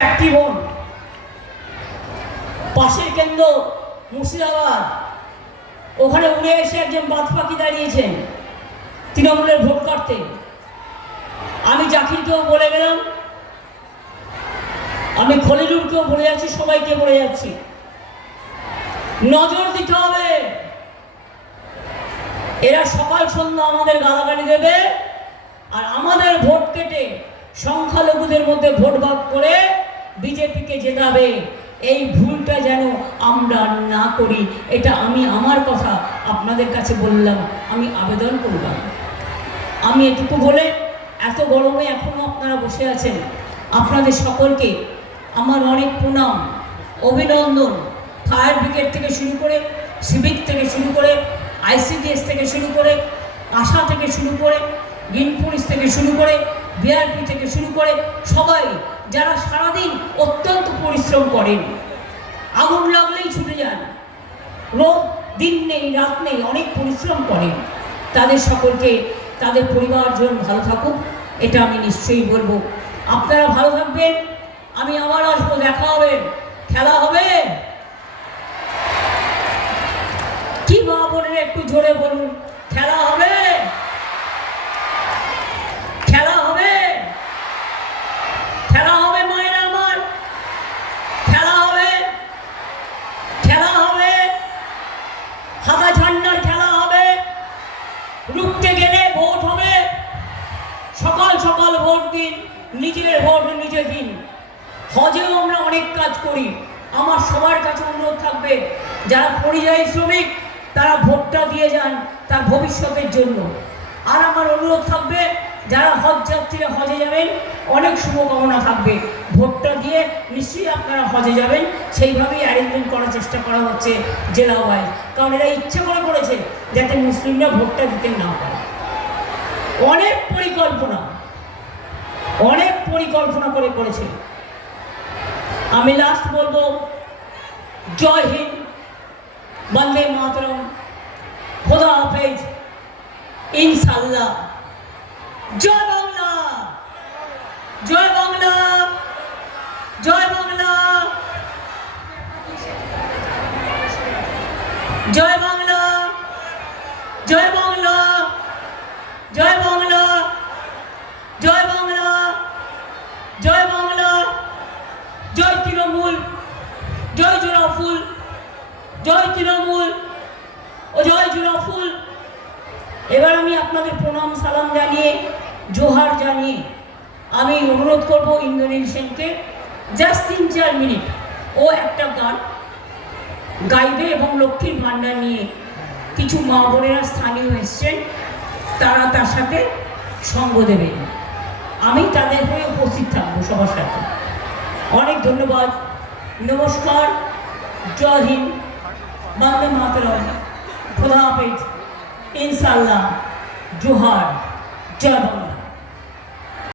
একটি বোন পাশের কেন্দ্র মুর্শিদাবাদ। ওখানে উড়ে এসে একজন বাদ পাখি দাঁড়িয়েছেন, তৃণমূলের ভোট কাটতে। আমি জাকিরকেও বলে গেলাম, আমি খলিলুরকেও বলে যাচ্ছি, সবাইকে বলে যাচ্ছি। নজর দিতে হবে। এরা সকাল সন্ধ্যা আমাদের গালাগালি দেবে, আর আমাদের ভোট কেটে সংখ্যালঘুদের মধ্যে ভোট ভাগ করে বিজেপিকে জেতাবে। এই ভুলটা যেন আমরা না করি, এটা আমি আমার কথা আপনাদের কাছে বললাম। আমি আবেদন করলাম আমি এটুকু বলে এত গরমে এখনও আপনারা বসে আছেন। আপনাদের সকলকে আমার অনেক প্রণাম, অভিনন্দন। ফায়ার ব্রিগেড থেকে শুরু করে, সিভিক থেকে শুরু করে, আইসিডিএস থেকে শুরু করে, আশা থেকে শুরু করে, গ্রিন পুলিশ থেকে শুরু করে বিআরপি থেকে শুরু করে সবাই যারা সারাদিন অত্যন্ত পরিশ্রম করেন, আগুন লাগলেই ছুটে যান। রোদ দিন নেই, রাত নেই, অনেক পরিশ্রম করেন। তাদের সকলকে, তাদের পরিবারজন ভালো থাকুক, এটা আমি নিশ্চয়ই বলব। আপনারা ভালো থাকবেন, আমি আবার আসব, দেখা হবে, খেলা হবে। কি মা বোনেরা একটু জোরে বলুন, খেলা হবে খেলা হবে খেলা হবে মায়েরা আমার খেলা হবে খেলা হবে হাতা ঝান্ডার খেলা হবে রুখতে গেলে ভোট হবে সকাল সকাল ভোট দিন নিজের ভোট নিজে দিন। হজেও আমরা অনেক কাজ করি। আমার সবার কাছে অনুরোধ থাকবে, যারা পরিযায়ী শ্রমিক, তারা ভোটটা দিয়ে যান তার ভবিষ্যতের জন্য। আর আমার অনুরোধ থাকবে, যারা হজ যাত্রীরা হজে যাবেন, অনেক শুভকামনা থাকবে। ভোটটা দিয়ে নিশ্চয়ই আপনারা হজে যাবেন। সেইভাবেই অ্যারেঞ্জমেন্ট করার চেষ্টা করা হচ্ছে জেলা ওয়াইজ কারণ এরা ইচ্ছে করে করেছে যাতে মুসলিমরা ভোটটা দিতে না পারে। অনেক পরিকল্পনা। অনেক পরিকল্পনা করে করেছে। আমি লাস্ট বলব, জয় হিন্দ, বন্দে মাতরম, খোদা হাফেজ ইনশাল্লাহ জয় বাংলা! জয় বাংলা! জয় বাংলা! জয় বাংলা! জয় বাংলা! জয় বাংলা জয় বাংলা জয় বাংলা জয় তৃণমূল জয় জোড়াফুল জয় তৃণমূল ও জয় জোড়াফুল। এবার আমি আপনাদের প্রণাম, সালাম জানিয়ে, জোহার জানিয়ে আমি অনুরোধ করব ইন্দ্রনীল সেনকে জাস্ট তিন চার মিনিট, ও একটা গান গাইবে এবং লক্ষ্মীর ভাণ্ডার নিয়ে কিছু মা বোনেরা স্থানীয় এসছেন, তারা তার সাথে সঙ্গ দেবেন আমি তাদের হয়ে উপস্থিত থাকব সবার সাথে। অনেক ধন্যবাদ। নমস্কার। জয় হিন্দ। বন্দে মাতরম খুদাহাফিজ হাফেজ ইনশাল্লাহ জুহার জয়